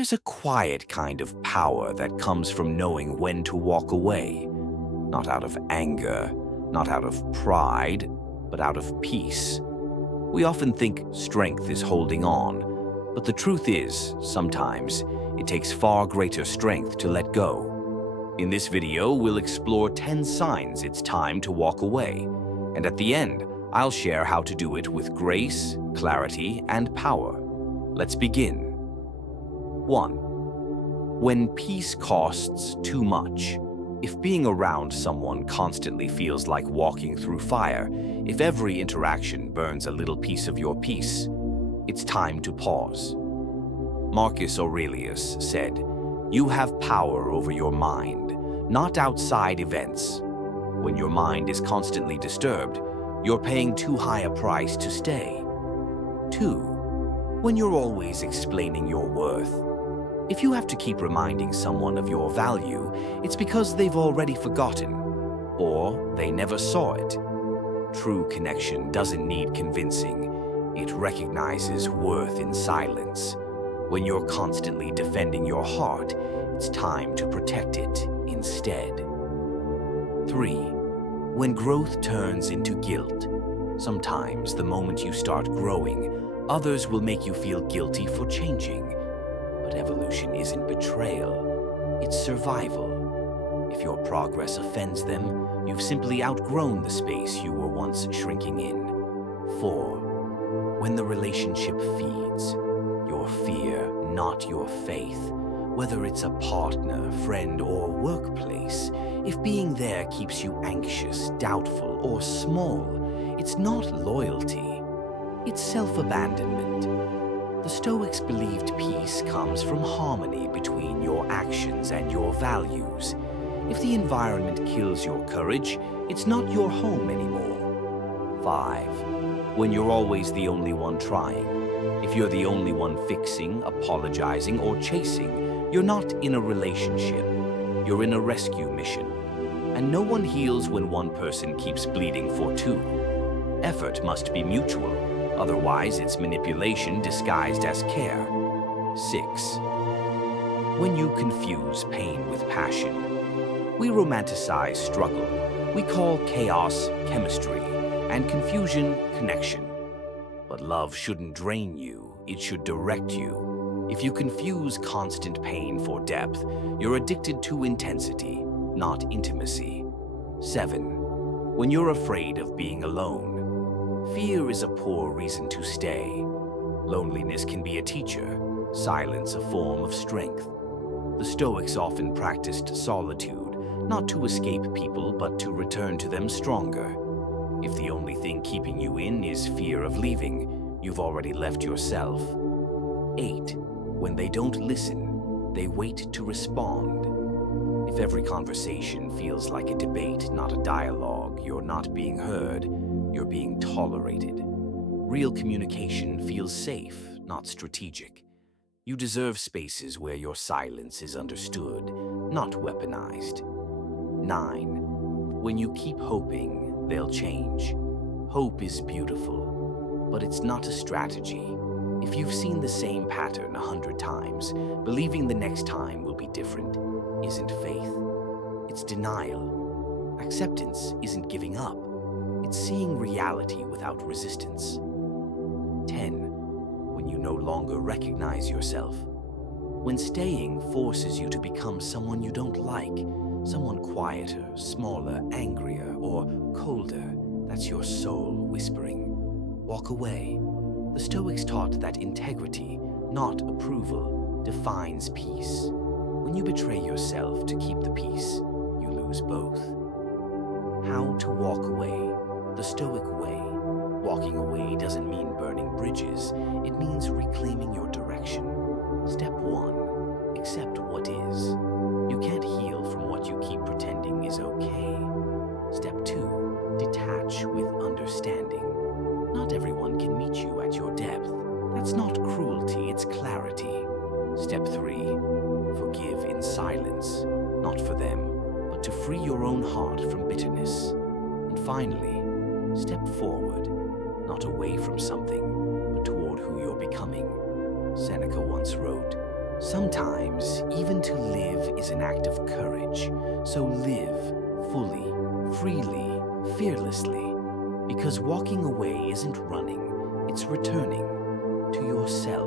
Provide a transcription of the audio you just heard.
There's a quiet kind of power that comes from knowing when to walk away, not out of anger, not out of pride, but out of peace. We often think strength is holding on, but the truth is, sometimes it takes far greater strength to let go. In this video, we'll explore 10 signs it's time to walk away, and at the end, I'll share how to do it with grace, clarity, and power. Let's begin. 1. When peace costs too much. If being around someone constantly feels like walking through fire, if every interaction burns a little piece of your peace, it's time to pause. Marcus Aurelius said, "You have power over your mind, not outside events. When your mind is constantly disturbed, you're paying too high a price to stay." 2. When you're always explaining your worth. If you have to keep reminding someone of your value, it's because they've already forgotten, or they never saw it. True connection doesn't need convincing. It recognizes worth in silence. When you're constantly defending your heart, it's time to protect it instead. 3. When growth turns into guilt. Sometimes the moment you start growing, others will make you feel guilty for changing. But evolution isn't betrayal, it's survival. If your progress offends them, you've simply outgrown the space you were once shrinking in. 4. When the relationship feeds. Your fear, not your faith. Whether it's a partner, friend, or workplace, if being there keeps you anxious, doubtful, or small, it's not loyalty, it's self-abandonment. The Stoics believed peace comes from harmony between your actions and your values. If the environment kills your courage, it's not your home anymore. 5. When you're always the only one trying. If you're the only one fixing, apologizing, or chasing, you're not in a relationship. You're in a rescue mission. And no one heals when one person keeps bleeding for two. Effort must be mutual. Otherwise, it's manipulation disguised as care. 6. When you confuse pain with passion. We romanticize struggle. We call chaos chemistry, and confusion connection. But love shouldn't drain you, it should direct you. If you confuse constant pain for depth, you're addicted to intensity, not intimacy. 7. When you're afraid of being alone. Fear is a poor reason to stay. Loneliness can be a teacher, silence a form of strength. The Stoics often practiced solitude, not to escape people, but to return to them stronger. If the only thing keeping you in is fear of leaving, you've already left yourself. 8. When they don't listen, they wait to respond. If every conversation feels like a debate, not a dialogue, you're not being heard. You're being tolerated. Real communication feels safe, not strategic. You deserve spaces where your silence is understood, not weaponized. 9. When you keep hoping, they'll change. Hope is beautiful, but it's not a strategy. If you've seen the same pattern 100 times, believing the next time will be different isn't faith. It's denial. Acceptance isn't giving up. It's seeing reality without resistance. 10. When you no longer recognize yourself. When staying forces you to become someone you don't like, someone quieter, smaller, angrier, or colder, that's your soul whispering. Walk away. The Stoics taught that integrity, not approval, defines peace. When you betray yourself to keep the peace, you lose both. How to walk away. The Stoic way. Walking away doesn't mean burning bridges. It means reclaiming your direction. Step 1. Accept what is. You can't heal from what you keep pretending is okay. Step 2. Detach with understanding. Not everyone can meet you at your depth. That's not cruelty, it's clarity. Step 3. Forgive in silence. Not for them, but to free your own heart from bitterness. And finally, step forward, not away from something, but toward who you're becoming. Seneca once wrote, Sometimes, even to live is an act of courage. So live fully, freely, fearlessly. Because walking away isn't running, it's returning to yourself.